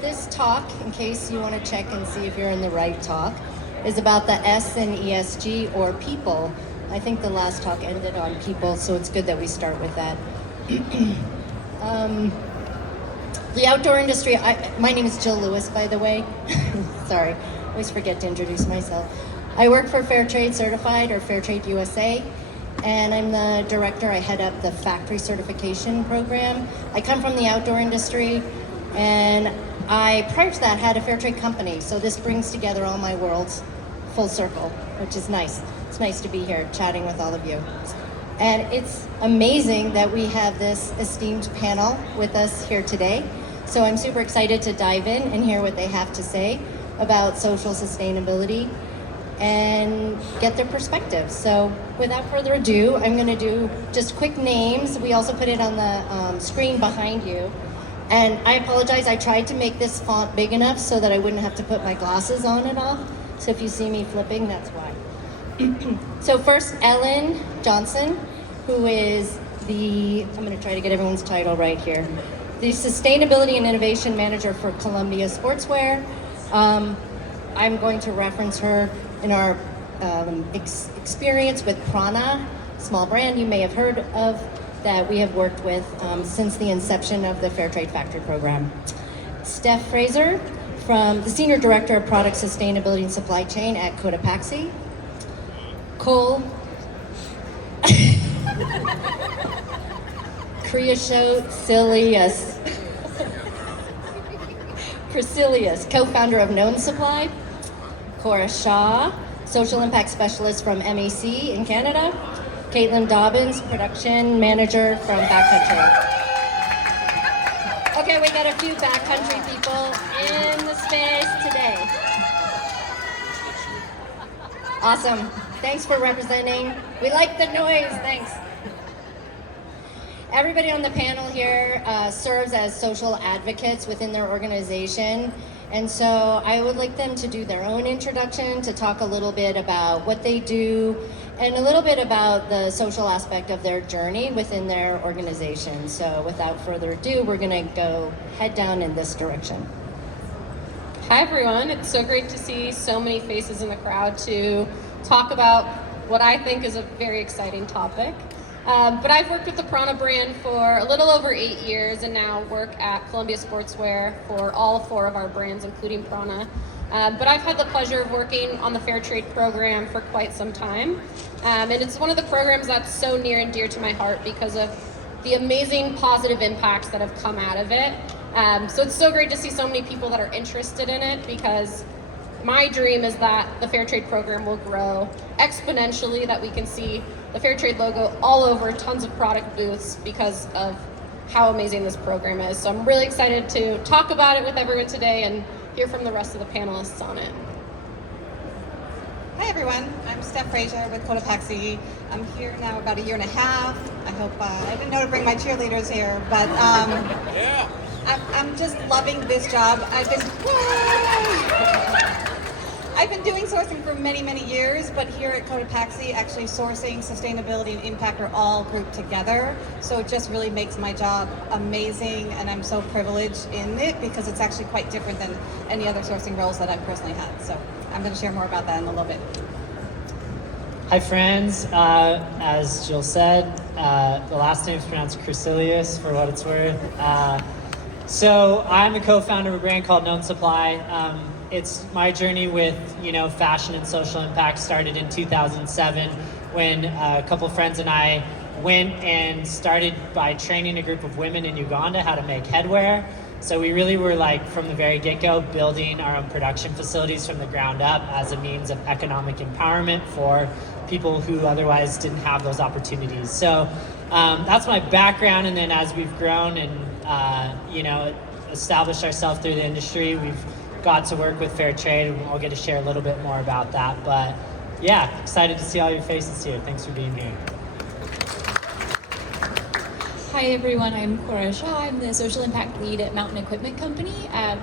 This talk, in case you want to check and see if you're in the right talk, is about the S in ESG, or people. I think the last talk ended on people, so it's good that we start with that. The outdoor industry, my name is Jill Lewis, by the way. Sorry, I always forget to introduce myself. I work for Fair Trade Certified, or Fair Trade USA, and I'm the director. I head up the factory certification program. I come from the outdoor industry, and I, prior to that, had a fair trade company. So this brings together all my worlds full circle, which is nice. It's nice to be here chatting with all of you. And it's amazing that we have this esteemed panel with us here today. So I'm super excited to dive in and hear what they have to say about social sustainability and get their perspective. So without further ado, I'm gonna do just quick names. We also put it on the screen behind you. And I apologize, I tried to make this font big enough so that I wouldn't have to put my glasses on at all. So if you see me flipping, that's why. So first, Ellen Johnson, who is I'm gonna try to get everyone's title right here, the Sustainability and Innovation Manager for Columbia Sportswear. I'm going to reference her in our experience with Prana, small brand you may have heard of, that we have worked with since the inception of the Fair Trade Factory program. Stef Fraser, from the Senior Director of Product Sustainability and Supply Chain at Cotopaxi. Kohl, Crecelius, co-founder of Known Supply. Cora, Social Impact Specialist from MEC in Canada. Kaitlyn Dobbins, Production Manager from Backcountry. Okay, we got a few backcountry people in the space today. Awesome. Thanks for representing. We like the noise, thanks. Everybody on the panel here serves as social advocates within their organization. And so I would like them to do their own introduction, to talk a little bit about what they do, and a little bit about the social aspect of their journey within their organization. So without further ado, we're gonna go head down in this direction. Hi everyone, it's so great to see so many faces in the crowd to talk about what I think is a very exciting topic. But I've worked with the Prana brand for a little over 8 years and now work at Columbia Sportswear for all 4 of our brands, including Prana. But I've had the pleasure of working on the Fair Trade program for quite some time. And it's one of the programs that's so near and dear to my heart because of the amazing positive impacts that have come out of it. So it's so great to see so many people that are interested in it, because my dream is that the Fair Trade program will grow exponentially, that we can see the Fair Trade logo all over tons of product booths because of how amazing this program is. So I'm really excited to talk about it with everyone today and hear from the rest of the panelists on it. Hi everyone, I'm Stef Fraser with Cotopaxi. I'm here now about 1.5 years. I hope, I didn't know to bring my cheerleaders here, but Yeah. I'm just loving this job. I've been doing sourcing for many, many years, but here at Cotopaxi, actually sourcing, sustainability, and impact are all grouped together. So it just really makes my job amazing, and I'm so privileged in it because it's actually quite different than any other sourcing roles that I've personally had. So I'm going to share more about that in a little bit. Hi friends, as Jill said, the last name is pronounced Crecelius for what it's worth. So I'm a co-founder of a brand called Known Supply. It's my journey with, fashion and social impact started in 2007 when a couple of friends and I went and started by training a group of women in Uganda how to make headwear. So we really were from the very get-go building our own production facilities from the ground up as a means of economic empowerment for people who otherwise didn't have those opportunities. So that's my background, and then as we've grown and established ourselves through the industry, we've got to work with Fair Trade, and I'll get to share a little bit more about that. But yeah, excited to see all your faces here. Thanks for being here. Hi everyone, I'm Cora. I'm the Social Impact Lead at Mountain Equipment Company.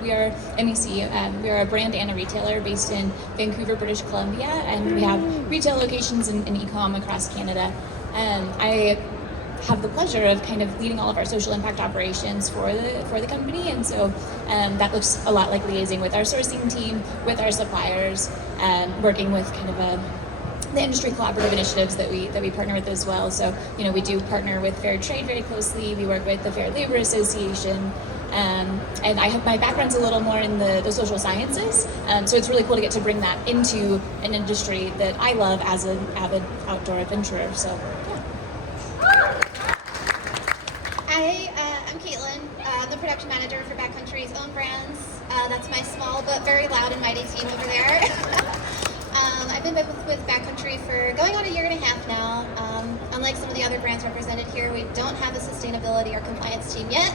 We are MEC. We are a brand and a retailer based in Vancouver, British Columbia, and we have retail locations and e-com across Canada. I have the pleasure of kind of leading all of our social impact operations for the company, and so that looks a lot like liaising with our sourcing team, with our suppliers, and working with kind of the industry collaborative initiatives that we partner with as well. So, you know, we do partner with Fair Trade very closely. We work with the Fair Labor Association. And my background's a little more in the social sciences, so it's really cool to get to bring that into an industry that I love as an avid outdoor adventurer. So, yeah. Hi, I'm Kaitlyn. I'm the production manager for Backcountry's own brands. That's my small but very loud and mighty team over there. I've been with Backcountry for going on a year and a half now. Unlike some of the other brands represented here, we don't have a sustainability or compliance team yet.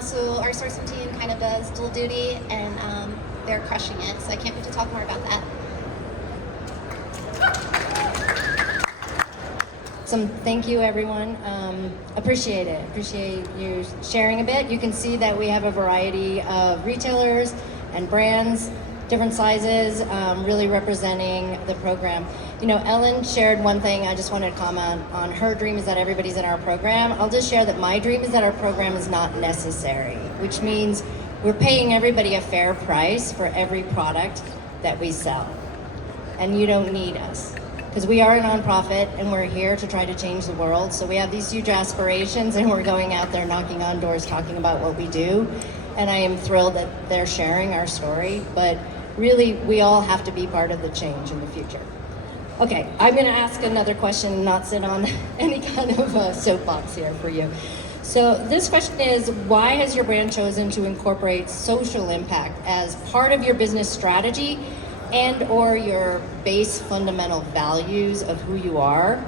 So our sourcing team kind of does dual duty, and they're crushing it. So I can't wait to talk more about that. Thank you, everyone. Appreciate it. Appreciate you sharing a bit. You can see that we have a variety of retailers and brands, different sizes, really representing the program. You know, Ellen shared one thing I just wanted to comment on. Her dream is that everybody's in our program. I'll just share that my dream is that our program is not necessary, which means we're paying everybody a fair price for every product that we sell. And you don't need us, because we are a nonprofit and we're here to try to change the world. So we have these huge aspirations, and we're going out there knocking on doors talking about what we do. And I am thrilled that they're sharing our story, but really we all have to be part of the change in the future. Okay, I'm going to ask another question and not sit on any kind of soapbox here for you. So this question is, why has your brand chosen to incorporate social impact as part of your business strategy and or your base fundamental values of who you are?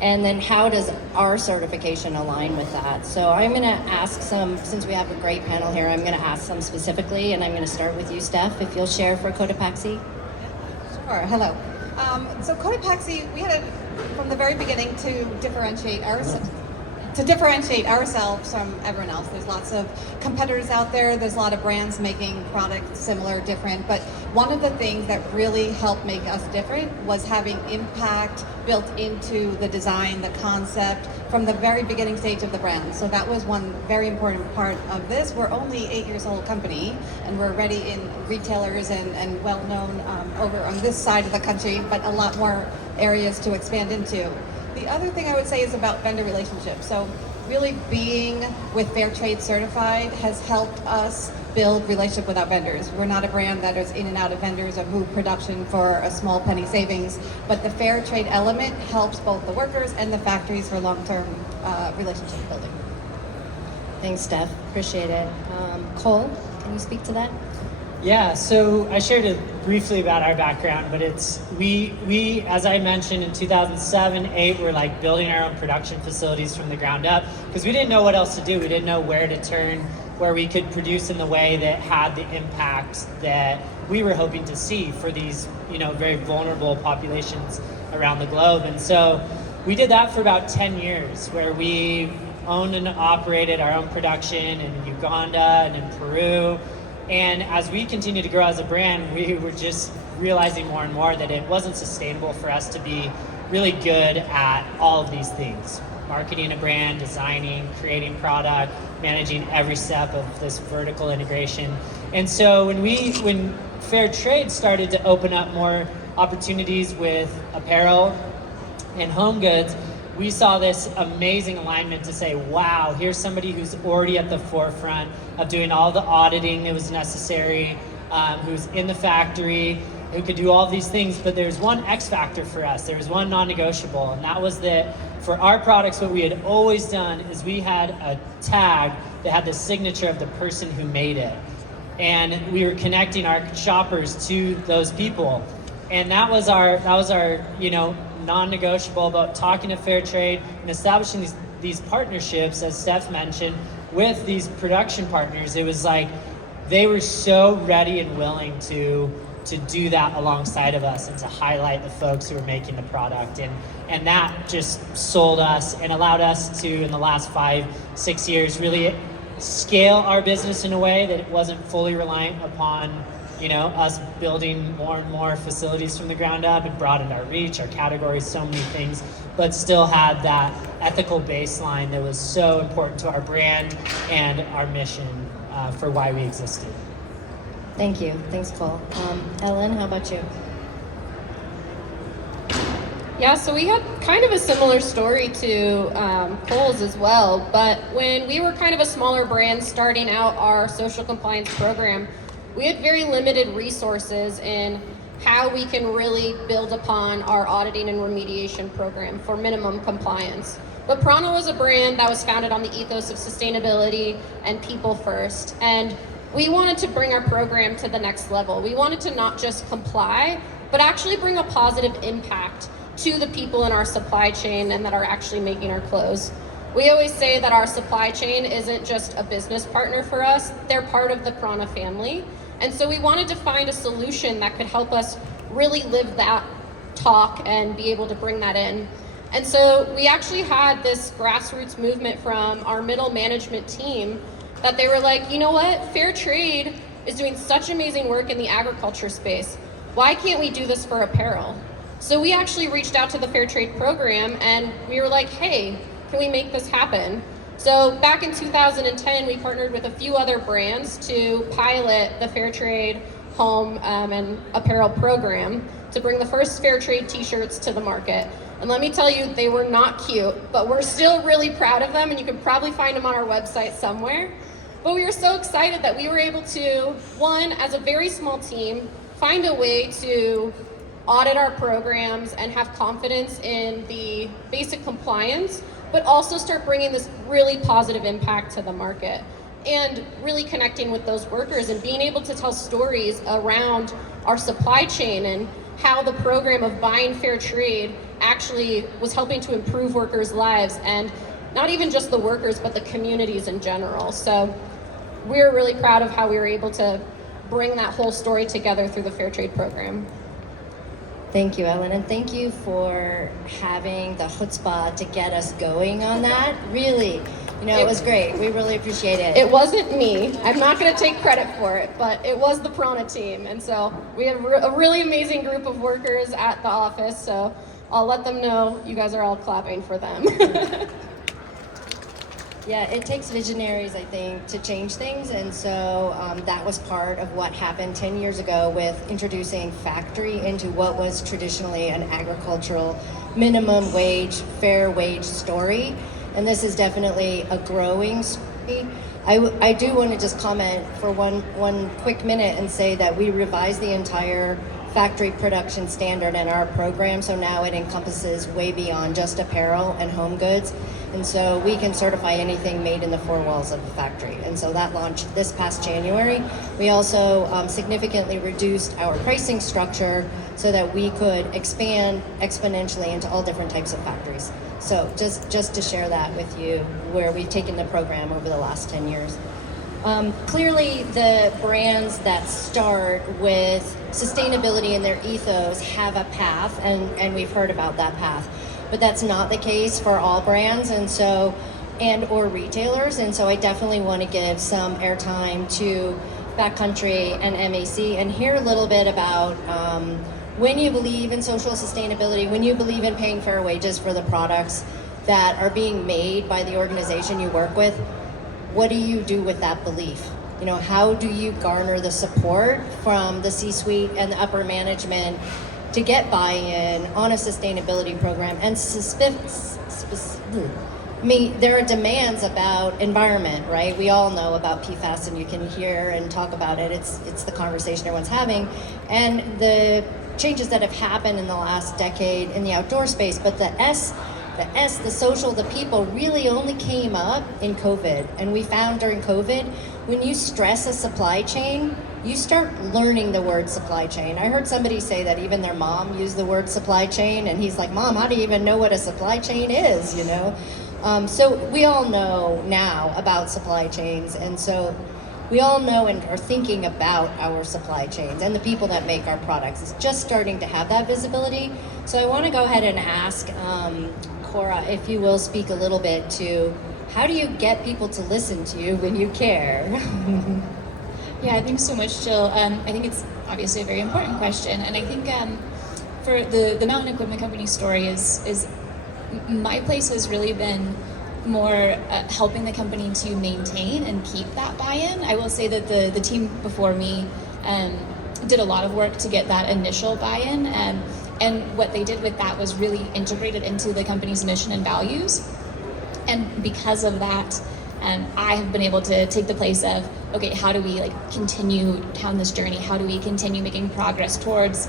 And then how does our certification align with that? So I'm going to ask some, since we have a great panel here, I'm going to ask some specifically, and I'm going to start with you, Stef, if you'll share for Cotopaxi. Sure. Hello. So Cotopaxi, we had from the very beginning to differentiate ourselves from everyone else. There's lots of competitors out there. There's a lot of brands making products similar, different. But one of the things that really helped make us different was having impact built into the design, the concept, from the very beginning stage of the brand. So that was one very important part of this. We're only 8 years old company, and we're already in retailers and well-known over on this side of the country, but a lot more areas to expand into. The other thing I would say is about vendor relationships. So really being with Fair Trade certified has helped us build relationship with our vendors. We're not a brand that is in and out of vendors or move production for a small penny savings, but the Fair Trade element helps both the workers and the factories for long-term relationship building. Thanks, Steph. Appreciate it. Kohl, can you speak to that? Yeah, so I shared it briefly about our background, but it's we as I mentioned in 2007, 2008, we're like building our own production facilities from the ground up because we didn't know what else to do. We didn't know where to turn, where we could produce in the way that had the impact that we were hoping to see for these, you know, very vulnerable populations around the globe. And so we did that for about 10 years, where we owned and operated our own production in Uganda and in Peru. And as we continue to grow as a brand, we were just realizing more and more that it wasn't sustainable for us to be really good at all of these things. Marketing a brand, designing, creating product, managing every step of this vertical integration. And so when Fair Trade started to open up more opportunities with apparel and home goods, we saw this amazing alignment to say, wow, here's somebody who's already at the forefront of doing all the auditing that was necessary, who's in the factory, who could do all these things, but there's one X factor for us. There was one non-negotiable, and that was that for our products, what we had always done is we had a tag that had the signature of the person who made it. And we were connecting our shoppers to those people. And that was our you know, non-negotiable about talking to Fair Trade and establishing these partnerships, as Steph mentioned, with these production partners. It was like they were so ready and willing to do that alongside of us and to highlight the folks who were making the product. And that just sold us and allowed us to, in the last 5-6 years, really scale our business in a way that it wasn't fully reliant upon, you know, us building more and more facilities from the ground up. It broadened our reach, our categories, so many things. but still had that ethical baseline that was so important to our brand and our mission for why we existed. Thank you. Thanks, Cole. Ellen, how about you? Yeah, so we had kind of a similar story to Kohl's as well, but when we were kind of a smaller brand starting out our social compliance program, we had very limited resources in how we can really build upon our auditing and remediation program for minimum compliance. But Prana was a brand that was founded on the ethos of sustainability and people first, and we wanted to bring our program to the next level. We wanted to not just comply, but actually bring a positive impact to the people in our supply chain and that are actually making our clothes. We always say that our supply chain isn't just a business partner for us, they're part of the Prana family. And so we wanted to find a solution that could help us really live that talk and be able to bring that in. And so we actually had this grassroots movement from our middle management team that they were like, you know what, fair trade is doing such amazing work in the agriculture space. Why can't we do this for apparel? So we actually reached out to the Fair Trade program and we were like, hey, can we make this happen? So back in 2010, we partnered with a few other brands to pilot the Fair Trade home and apparel program to bring the first Fair Trade t-shirts to the market. And let me tell you, they were not cute, but we're still really proud of them, and you can probably find them on our website somewhere. But we were so excited that we were able to, one, as a very small team, find a way to audit our programs and have confidence in the basic compliance, but also start bringing this really positive impact to the market and really connecting with those workers and being able to tell stories around our supply chain and how the program of buying fair trade actually was helping to improve workers' lives, and not even just the workers, but the communities in general. So we're really proud of how we were able to bring that whole story together through the Fair Trade program. Thank you, Ellen, and thank you for having the chutzpah to get us going on that. Really, it was great. We really appreciate it. It wasn't me. I'm not going to take credit for it, but it was the Prana team. And so we have a really amazing group of workers at the office, so I'll let them know you guys are all clapping for them. Yeah, it takes visionaries, I think, to change things, and so that was part of what happened 10 years ago with introducing factory into what was traditionally an agricultural minimum wage, fair wage story, and this is definitely a growing story. I do want to just comment for one quick minute and say that we revised the entire factory production standard in our program, so now it encompasses way beyond just apparel and home goods. And so we can certify anything made in the four walls of the factory. And so that launched this past January. We also significantly reduced our pricing structure so that we could expand exponentially into all different types of factories. So just to share that with you, where we've taken the program over the last 10 years. Clearly, the brands that start with sustainability in their ethos have a path, and we've heard about that path. But that's not the case for all brands or retailers, and so I definitely want to give some airtime to Backcountry and MAC and hear a little bit about when you believe in social sustainability, when you believe in paying fair wages for the products that are being made by the organization you work with, what do you do with that belief? How do you garner the support from the C-suite and the upper management to get buy-in on a sustainability program? And there are demands about environment, right? We all know about PFAS, and you can hear and talk about it. It's the conversation everyone's having, and the changes that have happened in the last decade in the outdoor space. But the social, the people, really only came up in COVID. And we found during COVID, when you stress a supply chain, you start learning the word supply chain. I heard somebody say that even their mom used the word supply chain, and he's like, Mom, how do you even know what a supply chain is, So we all know now about supply chains, and so we all know and are thinking about our supply chains and the people that make our products. It's just starting to have that visibility. So I want to go ahead and ask Cora, if you will, speak a little bit to how do you get people to listen to you when you care? Yeah, thanks so much, Jill. I think it's obviously a very important question, and I think for the Mountain Equipment Company story is my place has really been more helping the company to maintain and keep that buy-in. I will say that the team before me did a lot of work to get that initial buy-in, and what they did with that was really integrate it into the company's mission and values. And because of that, I have been able to take the place of, okay, how do we continue down this journey? How do we continue making progress towards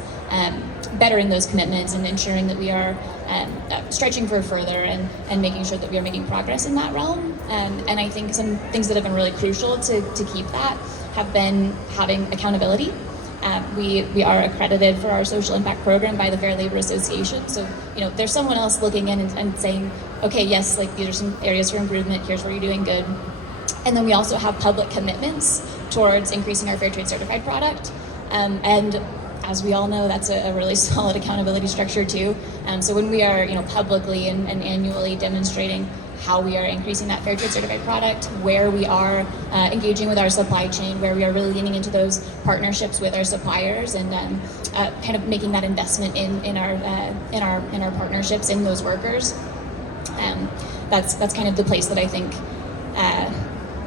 bettering those commitments and ensuring that we are stretching for further and making sure that we are making progress in that realm? And I think some things that have been really crucial to keep that have been having accountability. We are accredited for our social impact program by the Fair Labor Association. So, there's someone else looking in and saying, okay, yes, these are some areas for improvement. Here's where you're doing good. And then we also have public commitments towards increasing our fair trade certified product. And as we all know, that's a really solid accountability structure too. So when we are, publicly and annually demonstrating how we are increasing that fair trade certified product, where we are engaging with our supply chain, where we are really leaning into those partnerships with our suppliers, and kind of making that investment in our partnerships in those workers. That's kind of the place that I think,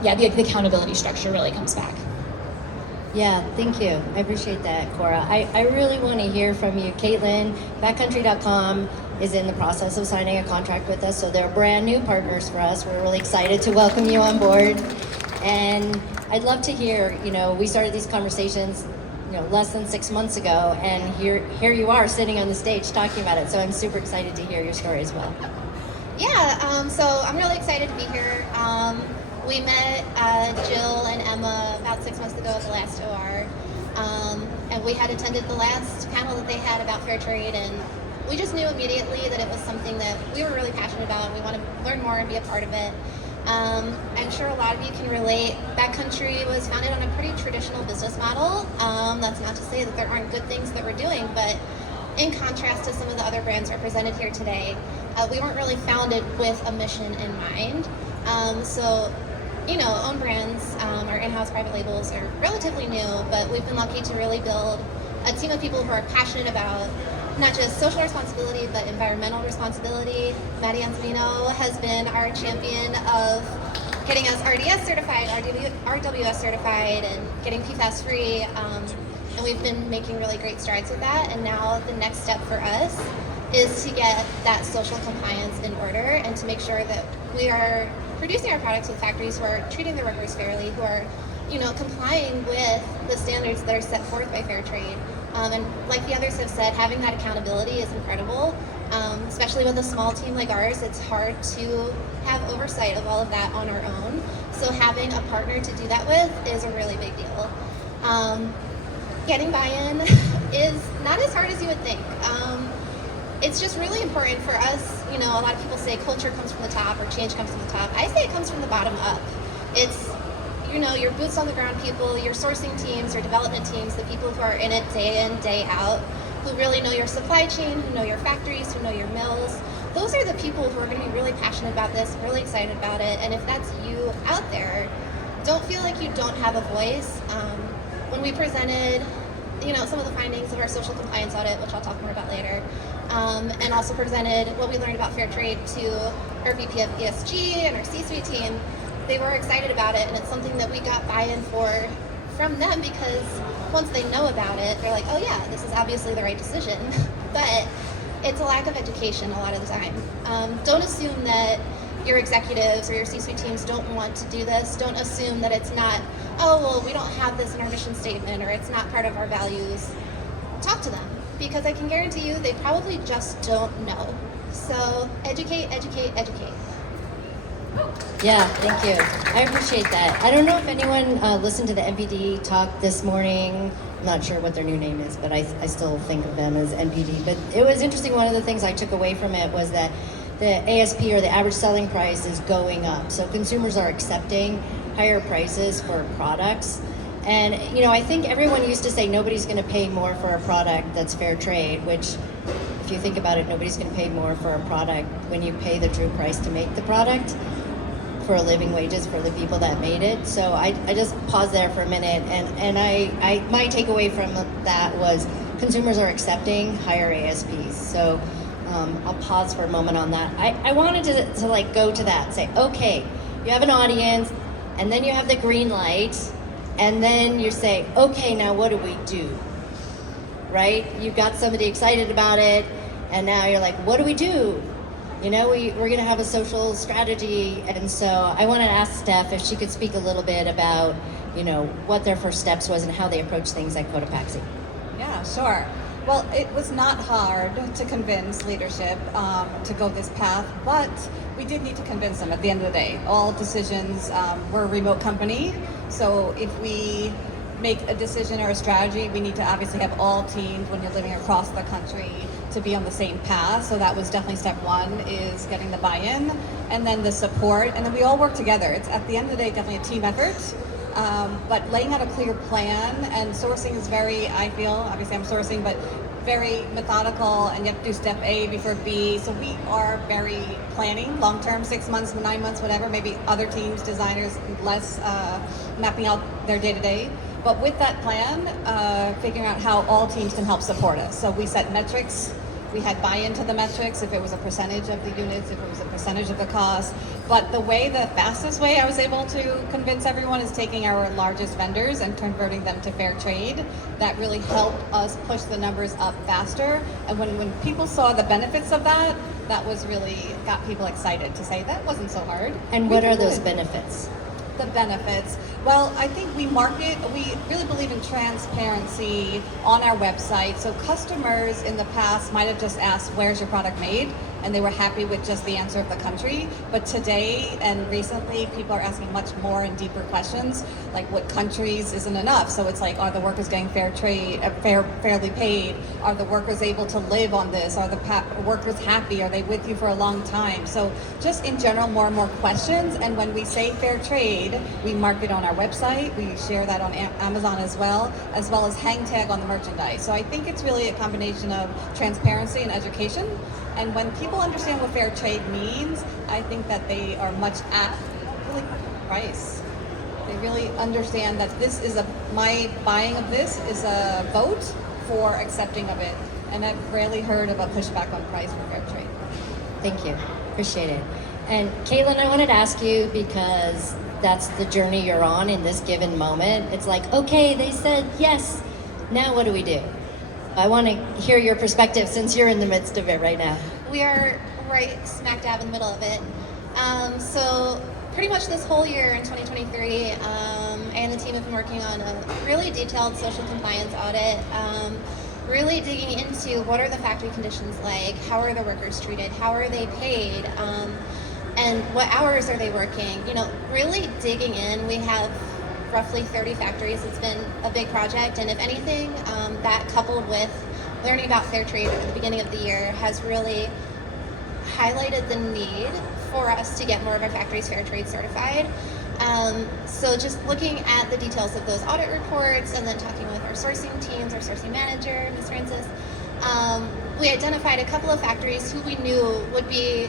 the accountability structure really comes back. Yeah, thank you. I appreciate that, Cora. I really want to hear from you. Kaitlyn, backcountry.com is in the process of signing a contract with us, so they're brand new partners for us. We're really excited to welcome you on board. And I'd love to hear, we started these conversations, less than 6 months ago, and here you are sitting on the stage talking about it. So I'm super excited to hear your story as well. Yeah, so I'm really excited to be here. We met Jill and Emma about 6 months ago at the last OR, and we had attended the last panel that they had about fair trade, and we just knew immediately that it was something that we were really passionate about, and we want to learn more and be a part of it. I'm sure a lot of you can relate. Backcountry was founded on a pretty traditional business model. That's not to say that there aren't good things that we're doing, but in contrast to some of the other brands represented here today, we weren't really founded with a mission in mind. So, own brands, our in-house private labels are relatively new, but we've been lucky to really build a team of people who are passionate about not just social responsibility, but environmental responsibility. Maddie Antonino has been our champion of getting us RDS certified, RWS certified, and getting PFAS free. And we've been making really great strides with that. And now the next step for us is to get that social compliance in order and to make sure that we are producing our products with factories who are treating their workers fairly, who are, complying with the standards that are set forth by fair trade. And like the others have said, having that accountability is incredible, especially with a small team like ours. It's hard to have oversight of all of that on our own. So having a partner to do that with is a really big deal. Getting buy-in is not as hard as you would think. It's just really important for us. A lot of people say culture comes from the top or change comes from the top. I say it comes from the bottom up. It's, your boots on the ground people, your sourcing teams, your development teams, the people who are in it day in, day out, who really know your supply chain, who know your factories, who know your mills. Those are the people who are going to be really passionate about this, really excited about it. And if that's you out there, don't feel like you don't have a voice. When we presented, some of the findings of our social compliance audit, which I'll talk more about later, and also presented what we learned about fair trade to our VP of ESG and our C-suite team, they were excited about it, and it's something that we got buy-in from them, because once they know about it, they're like, oh yeah, this is obviously the right decision. But it's a lack of education a lot of the time. Don't assume that your executives or your C-suite teams don't want to do this. Don't assume that it's not, oh, well, we don't have this in our mission statement, or it's not part of our values. Talk to them, because I can guarantee you they probably just don't know. So educate, educate, educate. Yeah, thank you. I appreciate that. I don't know if anyone listened to the NPD talk this morning. I'm not sure what their new name is, but I still think of them as NPD. But it was interesting. One of the things I took away from it was that the ASP, or the average selling price, is going up. So consumers are accepting higher prices for products. And, I think everyone used to say nobody's going to pay more for a product that's fair trade, which, if you think about it, nobody's going to pay more for a product when you pay the true price to make the product for a living wages for the people that made it. So I just paused there for a minute, and I my takeaway from that was consumers are accepting higher ASPs. So I'll pause for a moment on that. I wanted to like go to that, say, okay, you have an audience, and then you have the green light, and then you say, okay, now what do we do? Right? You've got somebody excited about it, and now you're like, what do we do? You know, we're gonna have a social strategy, and so I wanted to ask Stef if she could speak a little bit about, you know, what their first steps was and how they approach things at Cotopaxi. Yeah, sure. Well, it was not hard to convince leadership to go this path, but we did need to convince them at the end of the day. All decisions, we're a remote company, so if we make a decision or a strategy, we need to obviously have all teams when you're living across the country to be on the same path. So that was definitely step one, is getting the buy-in, and then the support, and then we all work together. It's at the end of the day definitely a team effort. But laying out a clear plan, and sourcing is very, I feel, obviously I'm sourcing, but very methodical, and you have to do step A before B. So we are very planning, long-term, 6 months, 9 months, whatever, maybe other teams, designers, less mapping out their day-to-day. But with that plan, figuring out how all teams can help support us. So we set metrics. We had buy-in to the metrics, if it was a percentage of the units, if it was a percentage of the cost. But the fastest way I was able to convince everyone is taking our largest vendors and converting them to fair trade. That really helped us push the numbers up faster. And when people saw the benefits of that, that was really got people excited to say, that wasn't so hard. And what are those benefits? The benefits. Well, I think we really believe in transparency on our website. So customers in the past might have just asked, where's your product made? And they were happy with just the answer of the country. But today and recently, people are asking much more and deeper questions, like what countries isn't enough. So it's like, are the workers getting fair trade, fairly paid? Are the workers able to live on this? Are the workers happy? Are they with you for a long time? So just in general, more and more questions. And when we say fair trade, we mark it on our website. We share that on Amazon as well as hang tag on the merchandise. So I think it's really a combination of transparency and education. And when people understand what fair trade means, I think that they are much at really price. They really understand that this is my buying of this is a vote for accepting of it. And I've rarely heard of a pushback on price for fair trade. Thank you, appreciate it. And Kaitlyn, I wanted to ask you, because that's the journey you're on in this given moment. It's like, okay, they said yes, now what do we do? I want to hear your perspective since you're in the midst of it right now. We are right smack dab in the middle of it. So pretty much this whole year in 2023, I and the team have been working on a really detailed social compliance audit, really digging into what are the factory conditions like, how are the workers treated, how are they paid, and what hours are they working? You know, really digging in. We have roughly 30 factories. It's been a big project, and if anything, that coupled with learning about fair trade at the beginning of the year has really highlighted the need for us to get more of our factories fair trade certified. So just looking at the details of those audit reports and then talking with our sourcing teams, our sourcing manager, Ms. Francis, we identified a couple of factories who we knew would be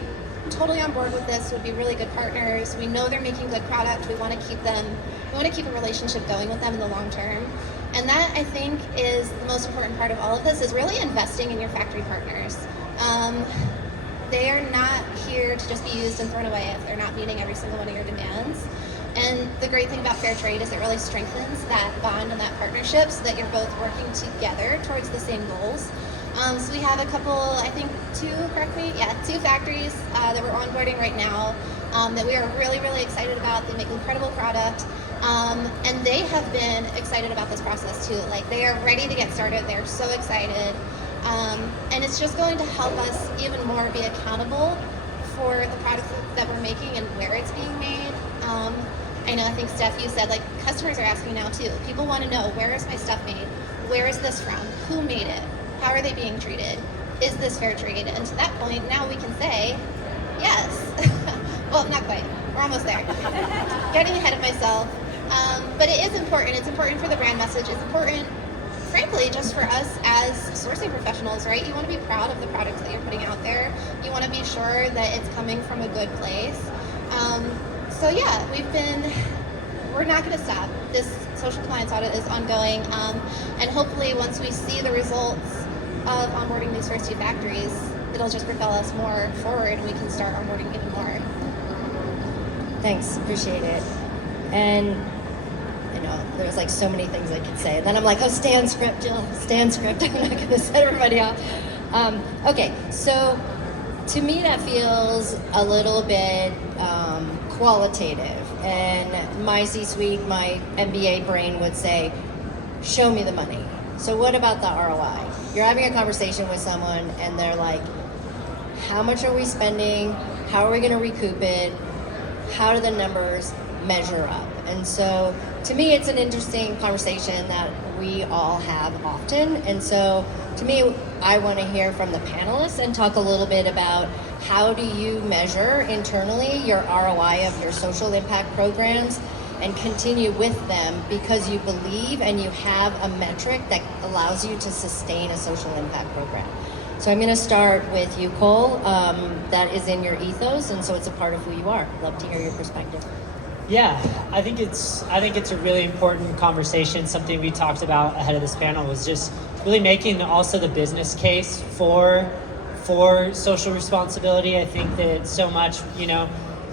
totally on board with this, would be really good partners. We know they're making good product. We want to keep them, we want to keep a relationship going with them in the long term. And that, I think, is the most important part of all of this, is really investing in your factory partners. They are not here to just be used and thrown away if they're not meeting every single one of your demands. And the great thing about fair trade is it really strengthens that bond and that partnership so that you're both working together towards the same goals. So we have a couple, I think two factories that we're onboarding right now that we are really, really excited about. They make incredible product. And they have been excited about this process too. Like, they are ready to get started. They're so excited. And it's just going to help us even more be accountable for the product that we're making and where it's being made. I know, I think Stef, you said, like, customers are asking now too. People want to know, where is my stuff made? Where is this from? Who made it? How are they being treated? Is this fair trade? And to that point, now we can say, yes. Well, not quite. We're almost there. Getting ahead of myself. But it is important. It's important for the brand message. It's important, frankly, just for us as sourcing professionals, right? You want to be proud of the products that you're putting out there. You want to be sure that it's coming from a good place. So yeah, we're not going to stop. This social compliance audit is ongoing. And hopefully once we see the results of onboarding these first two factories, it'll just propel us more forward and we can start onboarding even more. Thanks, appreciate it. And I know there's like so many things I could say. And then I'm like, oh, stay on script, Jill, stay on script. I'm not gonna set everybody off. Okay, so to me that feels a little bit qualitative. And my C-suite, my MBA brain would say, show me the money. So what about the ROI? You're having a conversation with someone and they're like, how much are we spending? How are we gonna recoup it? How do the numbers measure up? And so to me, it's an interesting conversation that we all have often. And so to me, I want to hear from the panelists and talk a little bit about how do you measure internally your ROI of your social impact programs and continue with them because you believe and you have a metric that allows you to sustain a social impact program. So I'm going to start with you, Kohl. That is in your ethos, and so it's a part of who you are. Love to hear your perspective. Yeah, I think it's a really important conversation. Something we talked about ahead of this panel was just really making also the business case for social responsibility. I think that so much,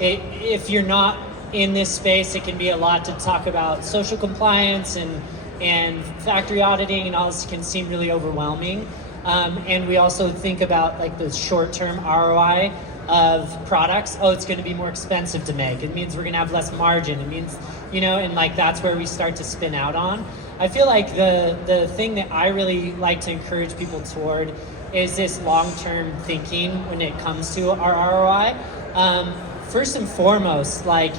if you're not in this space, it can be a lot to talk about social compliance and factory auditing, and all this can seem really overwhelming. And we also think about like the short-term ROI of products. Oh, it's going to be more expensive to make. It means we're going to have less margin. It means, and like that's where we start to spin out on. I feel like the thing that I really like to encourage people toward is this long-term thinking when it comes to our ROI. First and foremost, like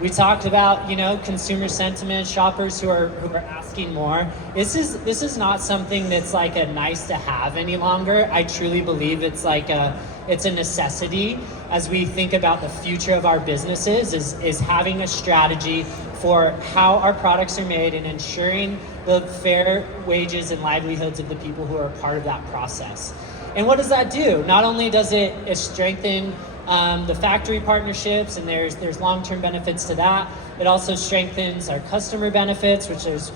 we talked about, consumer sentiment, shoppers who are asking more. This is not something that's like a nice to have any longer. I truly believe it's a necessity as we think about the future of our businesses is having a strategy for how our products are made and ensuring the fair wages and livelihoods of the people who are a part of that process. And what does that do? Not only does it strengthen the factory partnerships, and there's long-term benefits to that. It also strengthens our customer benefits, which there's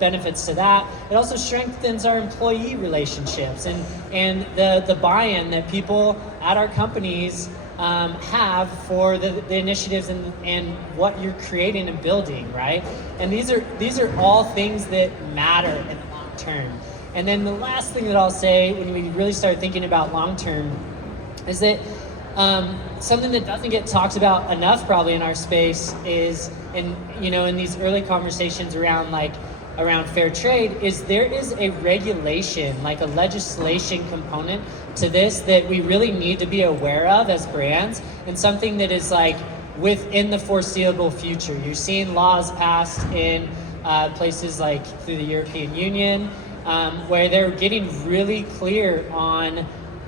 benefits to that. It also strengthens our employee relationships and the buy-in that people at our companies have for the initiatives and what you're creating and building, right? And these are all things that matter in the long term. And then the last thing that I'll say when we really start thinking about long term is that something that doesn't get talked about enough probably in our space is in these early conversations around fair trade is there is a regulation, like a legislation component to this that we really need to be aware of as brands, and something that is like within the foreseeable future. You're seeing laws passed in places like through the European Union where they're getting really clear on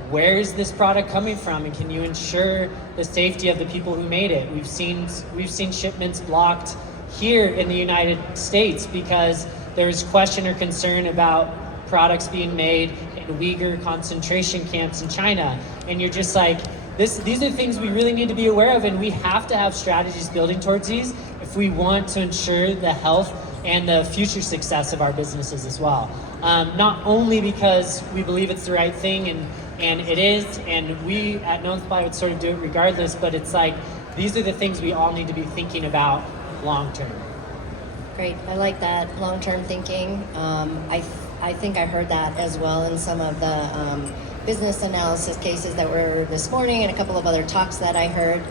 where is this product coming from, and can you ensure the safety of the people who made it? We've seen shipments blocked here in the United States because there's question or concern about products being made in Uyghur concentration camps in China. And you're just like, these are things we really need to be aware of, and we have to have strategies building towards these if we want to ensure the health and the future success of our businesses as well. Not only because we believe it's the right thing, and it is, and we at No Supply would sort of do it regardless, but it's like, these are the things we all need to be thinking about long term. Great, I like that long-term thinking. I think I heard that as well in some of the business analysis cases that were this morning and a couple of other talks that I heard.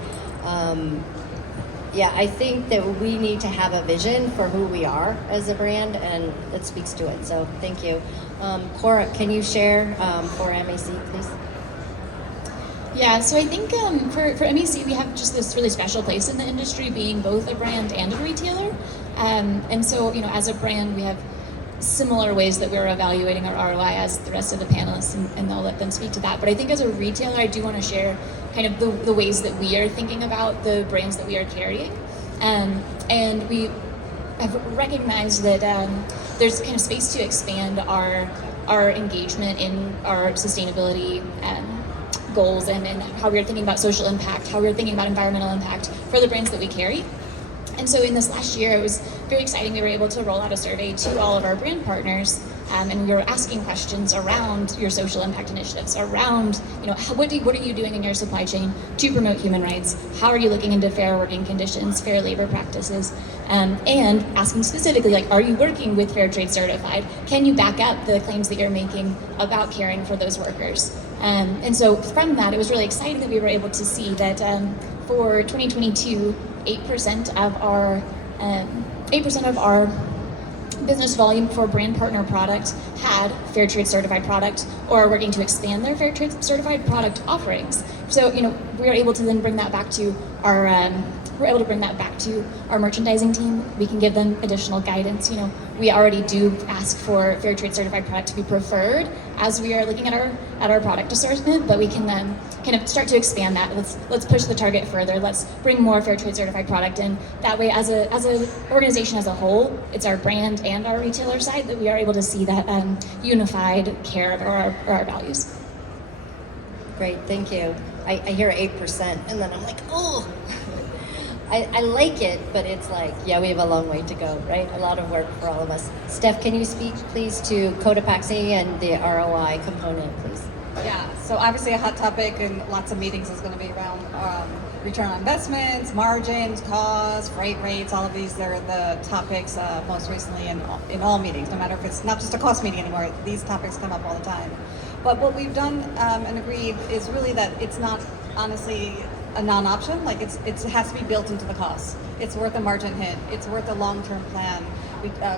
Yeah, I think that we need to have a vision for who we are as a brand, and it speaks to it, so thank you. Cora, can you share for MAC, please? Yeah, so I think for MEC, we have just this really special place in the industry, being both a brand and a retailer. And so, as a brand, we have similar ways that we're evaluating our ROI as the rest of the panelists, and I'll let them speak to that. But I think as a retailer, I do want to share kind of the ways that we are thinking about the brands that we are carrying. And we have recognized that there's kind of space to expand our engagement in our sustainability goals and how we're thinking about social impact, how we're thinking about environmental impact for the brands that we carry. And so in this last year, I was very exciting. We were able to roll out a survey to all of our brand partners, and we were asking questions around your social impact initiatives, around, what are you doing in your supply chain to promote human rights? How are you looking into fair working conditions, fair labor practices, and asking specifically, like, are you working with Fair Trade Certified? Can you back up the claims that you're making about caring for those workers? And so from that, it was really exciting that we were able to see that for 2022, 8% of our business volume for brand partner product had Fair Trade Certified product, or are working to expand their Fair Trade Certified product offerings. So, we were able to then bring that back to our merchandising team. We can give them additional guidance. We already do ask for Fair Trade Certified product to be preferred as we are looking at our product assortment, but we can kind of start to expand that. Let's push the target further. Let's bring more Fair Trade Certified product in. That way, as a organization as a whole, it's our brand and our retailer side that we are able to see that unified care of our values. Great, thank you. I hear 8%, and then I'm like, oh. I like it, but it's like, yeah, we have a long way to go, right? A lot of work for all of us. Steph, can you speak, please, to Cotopaxi and the ROI component, please? Yeah, so obviously a hot topic in lots of meetings is going to be around return on investments, margins, costs, freight rates. All of these, they're the topics most recently in all meetings, no matter if it's not just a cost meeting anymore. These topics come up all the time. But what we've done and agreed is really that it's not, honestly, a non-option. Like it has to be built into the cost. It's worth a margin hit. It's worth a long-term plan.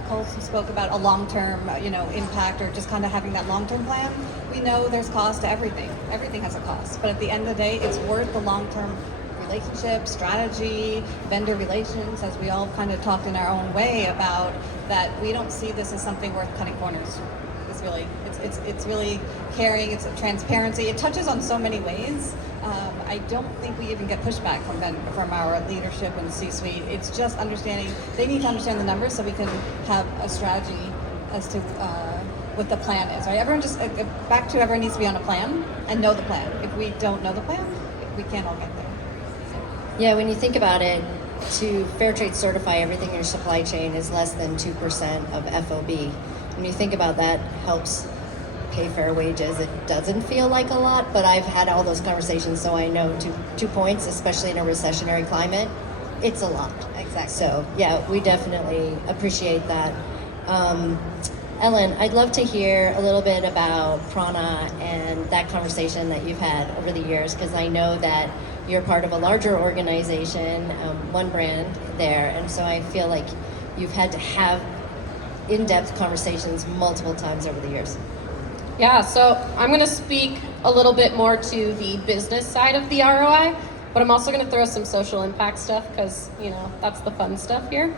Kohl spoke about a long-term, impact, or just kind of having that long-term plan. We know there's cost to everything. Everything has a cost, but at the end of the day, it's worth the long-term relationship, strategy, vendor relations, as we all kind of talked in our own way about that. We don't see this as something worth cutting corners. It's really caring. It's a transparency. It touches on so many ways. I don't think we even get pushback from our leadership and C-suite. It's just understanding. They need to understand the numbers so we can have a strategy as to what the plan is. Right? Everyone needs to be on a plan and know the plan. If we don't know the plan, we can't all get there. Yeah, when you think about it, to Fair Trade certify everything in your supply chain is less than 2% of FOB. When you think about that, helps pay fair wages. It doesn't feel like a lot, but I've had all those conversations, so I know 2 points, especially in a recessionary climate, it's a lot. Exactly. So yeah, we definitely appreciate that. Ellen, I'd love to hear a little bit about Prana and that conversation that you've had over the years, because I know that you're part of a larger organization, one brand there, and so I feel like you've had to have in-depth conversations multiple times over the years. Yeah, so I'm going to speak a little bit more to the business side of the ROI, but I'm also going to throw some social impact stuff because, that's the fun stuff here.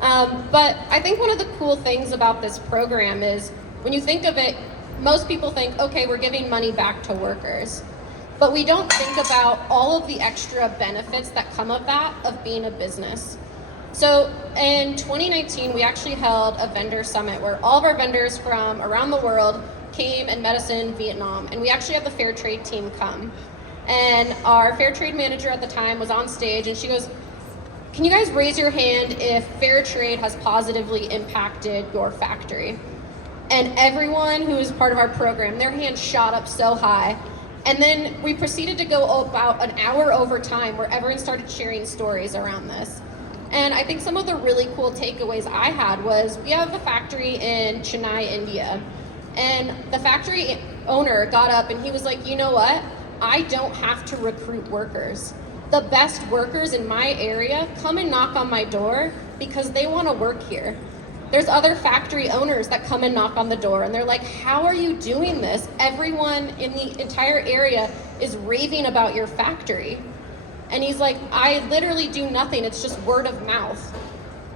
But I think one of the cool things about this program is when you think of it, most people think, okay, we're giving money back to workers, but we don't think about all of the extra benefits that come of that, of being a business. So in 2019, we actually held a vendor summit where all of our vendors from around the world came and met us in Vietnam, and we actually had the fair trade team come. And our fair trade manager at the time was on stage, and she goes, can you guys raise your hand if fair trade has positively impacted your factory? And everyone who was part of our program, their hand shot up so high. And then we proceeded to go about an hour over time where everyone started sharing stories around this. And I think some of the really cool takeaways I had was we have a factory in Chennai, India. And the factory owner got up and he was like, you know what? I don't have to recruit workers. The best workers in my area come and knock on my door because they want to work here. There's other factory owners that come and knock on the door and they're like, how are you doing this? Everyone in the entire area is raving about your factory. And he's like, I literally do nothing. It's just word of mouth.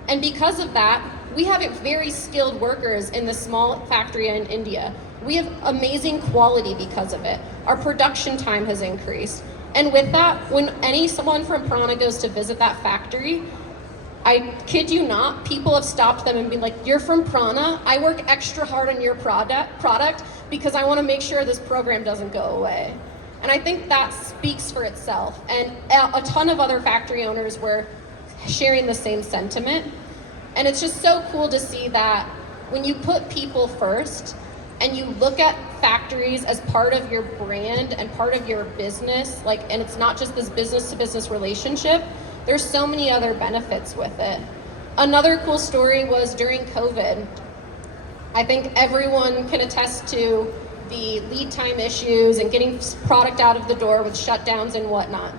And because of that, we have very skilled workers in this small factory in India. We have amazing quality because of it. Our production time has increased. And with that, when someone from Prana goes to visit that factory, I kid you not, people have stopped them and been like, you're from Prana? I work extra hard on your product because I want to make sure this program doesn't go away. And I think that speaks for itself. And a ton of other factory owners were sharing the same sentiment. And it's just so cool to see that when you put people first and you look at factories as part of your brand and part of your business, like, and it's not just this business to business relationship, there's so many other benefits with it. Another cool story was during COVID. I think everyone can attest to the lead time issues and getting product out of the door with shutdowns and whatnot.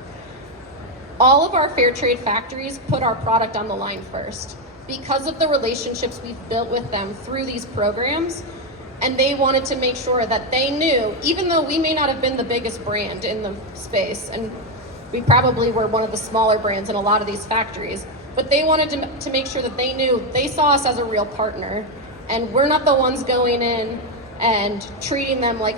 All of our fair trade factories put our product on the line first because of the relationships we've built with them through these programs. And they wanted to make sure that they knew, even though we may not have been the biggest brand in the space, and we probably were one of the smaller brands in a lot of these factories, but they wanted to make sure that they knew they saw us as a real partner, and we're not the ones going in and treating them like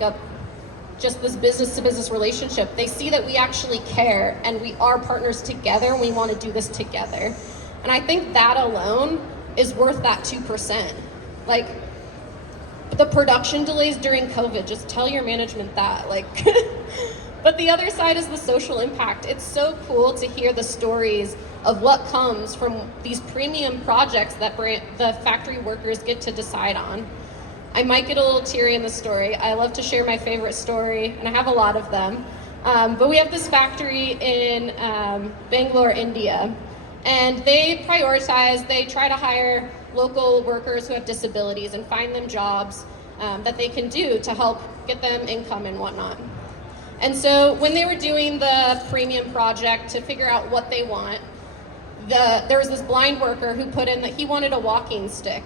just this business to business relationship. They see that we actually care and we are partners together and we want to do this together. And I think that alone is worth that 2%. Like, the production delays during COVID, just tell your management that, like. But the other side is the social impact. It's so cool to hear the stories of what comes from these premium projects that the factory workers get to decide on. I might get a little teary in the story. I love to share my favorite story, and I have a lot of them. But we have this factory in Bangalore, India, and they try to hire local workers who have disabilities and find them jobs that they can do to help get them income and whatnot. And so when they were doing the premium project to figure out what they want, there was this blind worker who put in that he wanted a walking stick.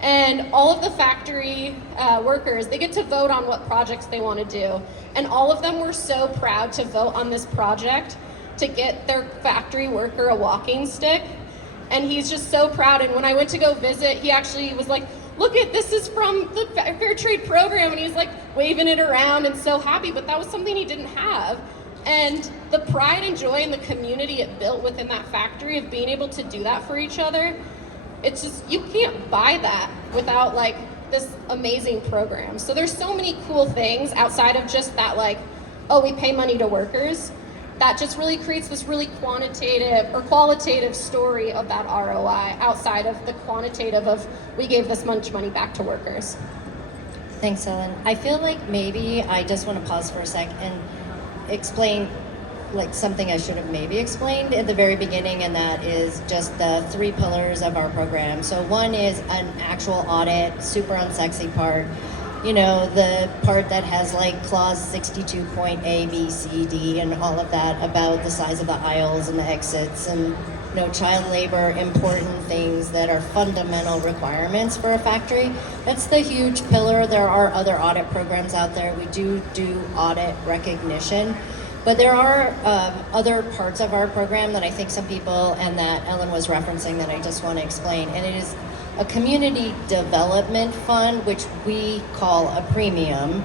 And all of the factory workers, they get to vote on what projects they want to do. And all of them were so proud to vote on this project to get their factory worker a walking stick. And he's just so proud. And when I went to go visit, he actually was like, look at, this is from the fair trade program. And he was like waving it around and so happy, but that was something he didn't have. And the pride and joy in the community it built within that factory of being able to do that for each other, it's just, you can't buy that without like this amazing program. So there's so many cool things outside of just that, like, oh, we pay money to workers, that just really creates this really quantitative or qualitative story of that ROI outside of the quantitative of we gave this much money back to workers. Thanks, Ellen. I feel like maybe I just want to pause for a sec and explain like something I should have maybe explained at the very beginning, and that is just the 3 pillars of our program. So one is an actual audit, super unsexy part. You know, the part that has like clause 62.A, B, C, D, and all of that about the size of the aisles and the exits and no child labor, important things that are fundamental requirements for a factory. That's the huge pillar. There are other audit programs out there. We do audit recognition, but there are other parts of our program that I think some people, and that Ellen was referencing, that I just want to explain. And it is a community development fund, which we call a premium,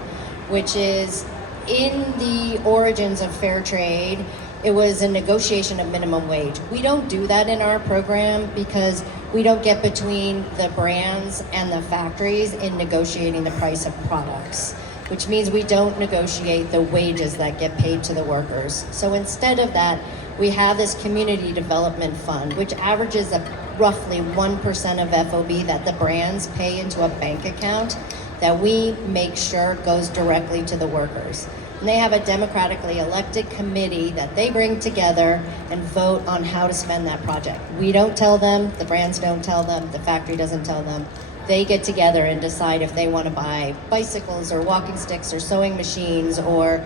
which is in the origins of fair trade. It was a negotiation of minimum wage. We don't do that in our program because we don't get between the brands and the factories in negotiating the price of products, which means we don't negotiate the wages that get paid to the workers. So instead of that, we have this community development fund, which averages roughly 1% of FOB that the brands pay into a bank account that we make sure goes directly to the workers. And they have a democratically elected committee that they bring together and vote on how to spend that project. We don't tell them, the brands don't tell them, the factory doesn't tell them. They get together and decide if they want to buy bicycles or walking sticks or sewing machines, or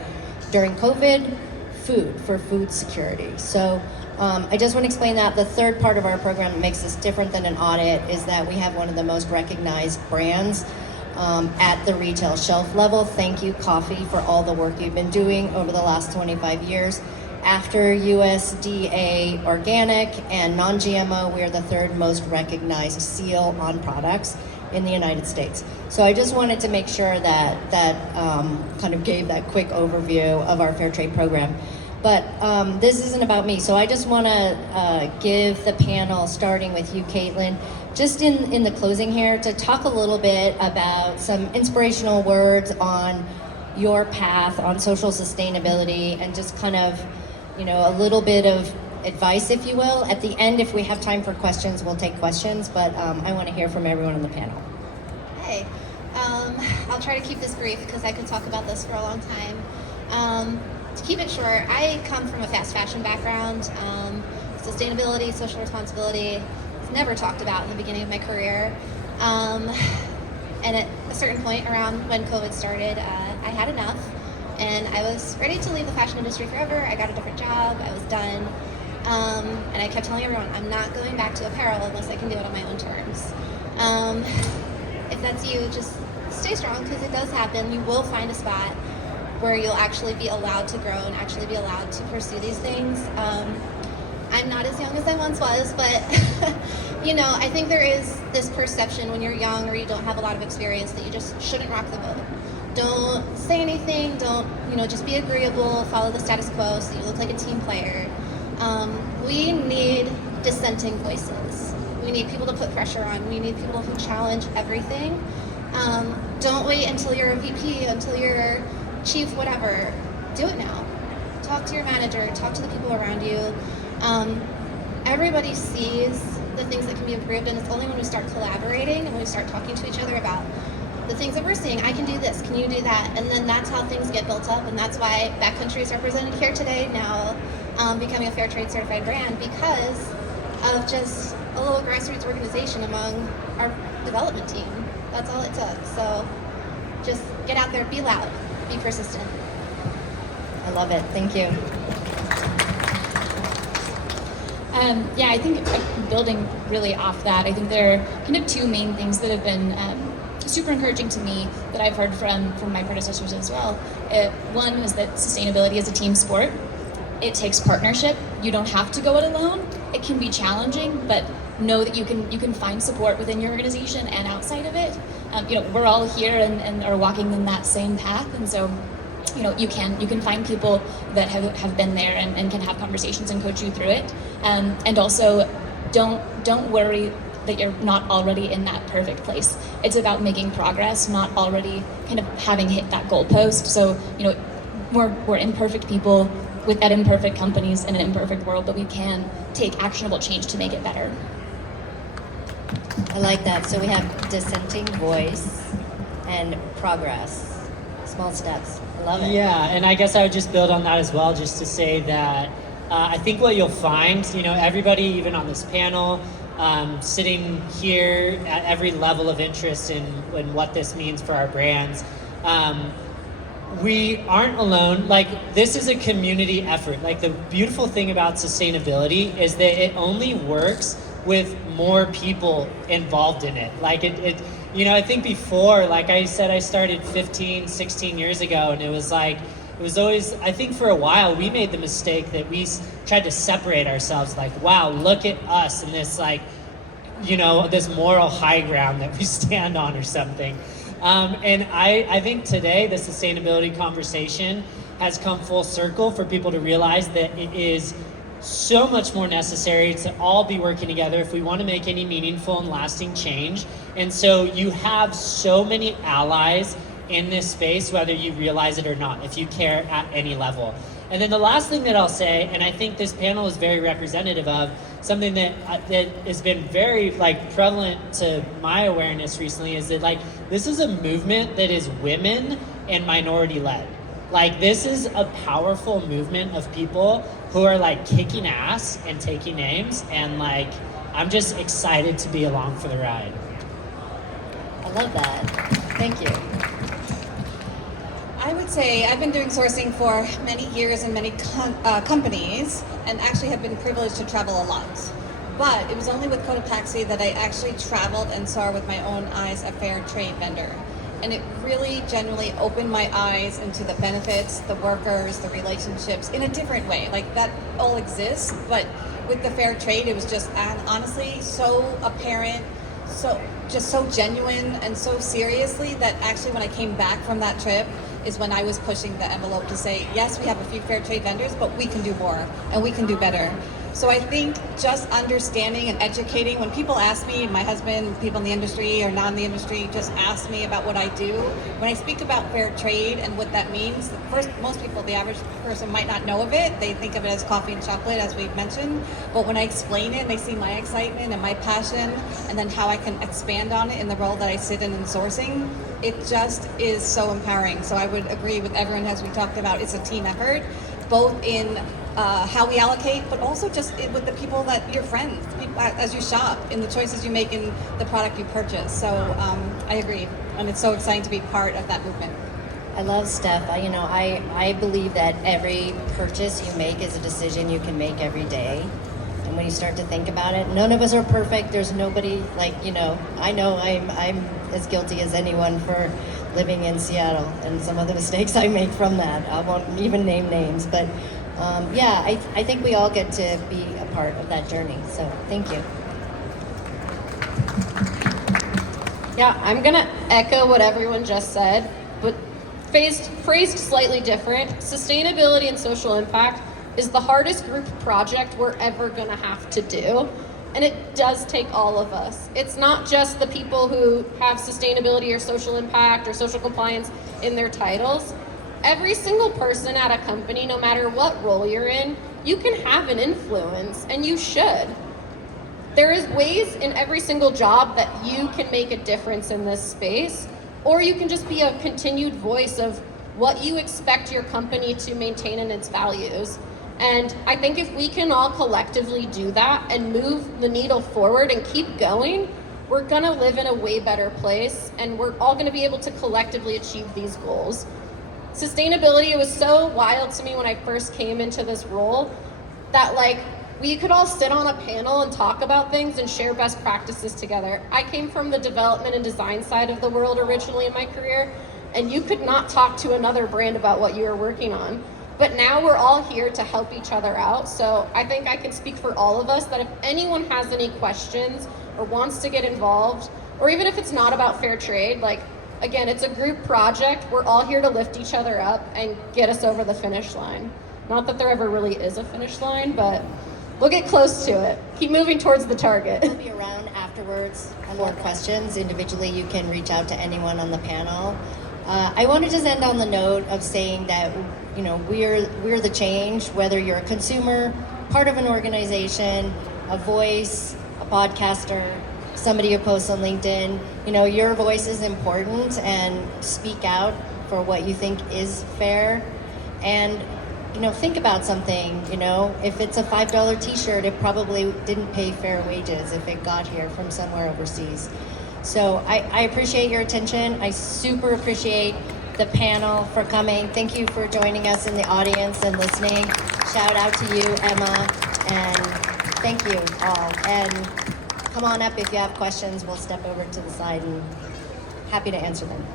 during COVID, food for food security. So I just want to explain that. The third part of our program that makes us different than an audit is that we have one of the most recognized brands at the retail shelf level. Thank you, Coffee, for all the work you've been doing over the last 25 years. After USDA organic and non-GMO, we're the third most recognized seal on products in the United States. So I just wanted to make sure that kind of gave that quick overview of our fair trade program. But this isn't about me, so I just want to give the panel, starting with you, Kaitlyn, just in the closing here, to talk a little bit about some inspirational words on your path on social sustainability, and just kind of, you know, a little bit of advice, if you will. At the end, if we have time for questions, we'll take questions, but I want to hear from everyone on the panel. Hey, I'll try to keep this brief because I could talk about this for a long time. To keep it short, I come from a fast fashion background. Sustainability, social responsibility was never talked about in the beginning of my career. And at a certain point around when COVID started, I had enough and I was ready to leave the fashion industry forever. I got a different job, I was done. And I kept telling everyone, I'm not going back to apparel unless I can do it on my own terms. If that's you, just stay strong because it does happen. You will find a spot where you'll actually be allowed to grow and actually be allowed to pursue these things. I'm not as young as I once was, but you know, I think there is this perception when you're young or you don't have a lot of experience that you just shouldn't rock the boat. Don't say anything, don't, you know, just be agreeable, follow the status quo so you look like a team player. We need dissenting voices. We need people to put pressure on. We need people who challenge everything. Don't wait until you're a VP, until you're chief whatever. Do it now. Talk to your manager, talk to the people around you. Everybody sees the things that can be improved, and it's only when we start collaborating and when we start talking to each other about the things that we're seeing. I can do this, can you do that? And then that's how things get built up, and that's why Backcountry is represented here today now, becoming a fair trade certified brand because of just a little grassroots organization among our development team. That's all it took. So just get out there, be loud, be persistent. I love it. Thank you. Yeah, I think building really off that, I think there are kind of two main things that have been super encouraging to me that I've heard from my predecessors as well. One is that sustainability is a team sport. It takes partnership. You don't have to go it alone. It can be challenging, but know that you can find support within your organization and outside of it. You know, we're all here and are walking in that same path, and so you know, you can find people that have been there and can have conversations and coach you through it. And also, don't worry that you're not already in that perfect place. It's about making progress, not already kind of having hit that goalpost. So, you know, we're imperfect people at imperfect companies in an imperfect world, but we can take actionable change to make it better. I like that. So we have dissenting voice and progress, small steps. I love it. Yeah, and I guess I would just build on that as well, just to say that I think what you'll find, you know, everybody, even on this panel, sitting here at every level of interest in what this means for our brands, we aren't alone. Like, this is a community effort. Like, the beautiful thing about sustainability is that it only works with more people involved in it. Like, it you know, I think before, like I said, I started 15, 16 years ago, and it was always, I think for a while, we made the mistake that we tried to separate ourselves, like, wow, look at us, and this, like, you know, this moral high ground that we stand on or something. And I think today the sustainability conversation has come full circle for people to realize that it is so much more necessary to all be working together if we want to make any meaningful and lasting change. And so you have so many allies in this space, whether you realize it or not, if you care at any level. And then the last thing that I'll say, and I think this panel is very representative of, something that has been very, like, prevalent to my awareness recently, is that, like, this is a movement that is women and minority led. Like, this is a powerful movement of people who are, like, kicking ass and taking names, and, like, I'm just excited to be along for the ride. I love that. Thank you. I would say I've been doing sourcing for many years in many companies, and actually have been privileged to travel a lot. But it was only with Cotopaxi that I actually traveled and saw with my own eyes a fair trade vendor. And it really genuinely opened my eyes into the benefits, the workers, the relationships in a different way. Like, that all exists, but with the fair trade, it was just honestly so apparent, so genuine and so seriously that actually when I came back from that trip is when I was pushing the envelope to say, yes, we have a few fair trade vendors, but we can do more and we can do better. So I think just understanding and educating, when people ask me, my husband, people in the industry or not in the industry, just ask me about what I do. When I speak about fair trade and what that means, first, most people, the average person might not know of it. They think of it as coffee and chocolate, as we've mentioned. But when I explain it, they see my excitement and my passion, and then how I can expand on it in the role that I sit in sourcing. It just is so empowering. So I would agree with everyone, as we talked about, it's a team effort, both in how we allocate, but also just with the people that your friends, as you shop, in the choices you make in the product you purchase. So I agree, and it's so exciting to be part of that movement. I love Stef. I believe that every purchase you make is a decision you can make every day. And when you start to think about it, none of us are perfect. There's nobody I know I'm as guilty as anyone for living in Seattle and some of the mistakes I make from that. I won't even name names, but I think we all get to be a part of that journey. So thank you. Yeah, I'm gonna echo what everyone just said, but phrased slightly different. Sustainability and social impact is the hardest group project we're ever gonna have to do. And it does take all of us. It's not just the people who have sustainability or social impact or social compliance in their titles. Every single person at a company, no matter what role you're in, you can have an influence, and you should. There is ways in every single job that you can make a difference in this space, or you can just be a continued voice of what you expect your company to maintain in its values. And I think if we can all collectively do that and move the needle forward and keep going, we're gonna live in a way better place, and we're all gonna be able to collectively achieve these goals. Sustainability, it was so wild to me when I first came into this role that we could all sit on a panel and talk about things and share best practices together. I came from the development and design side of the world originally in my career, and you could not talk to another brand about what you were working on. But now we're all here to help each other out. So I think I can speak for all of us that if anyone has any questions or wants to get involved, or even if it's not about fair trade, again, it's a group project. We're all here to lift each other up and get us over the finish line. Not that there ever really is a finish line, but we'll get close to it. Keep moving towards the target. We'll be around afterwards for more questions. Individually, you can reach out to anyone on the panel. I want to just end on the note of saying that we're the change, whether you're a consumer, part of an organization, a voice, a podcaster, somebody who posts on LinkedIn. Your voice is important, and speak out for what you think is fair. And think about something. If it's a $5 t-shirt, it probably didn't pay fair wages if it got here from somewhere overseas. So I appreciate your attention. I super appreciate the panel for coming. Thank you for joining us in the audience and listening. Shout out to you, Emma, and thank you all. And come on up if you have questions. We'll step over to the side and happy to answer them.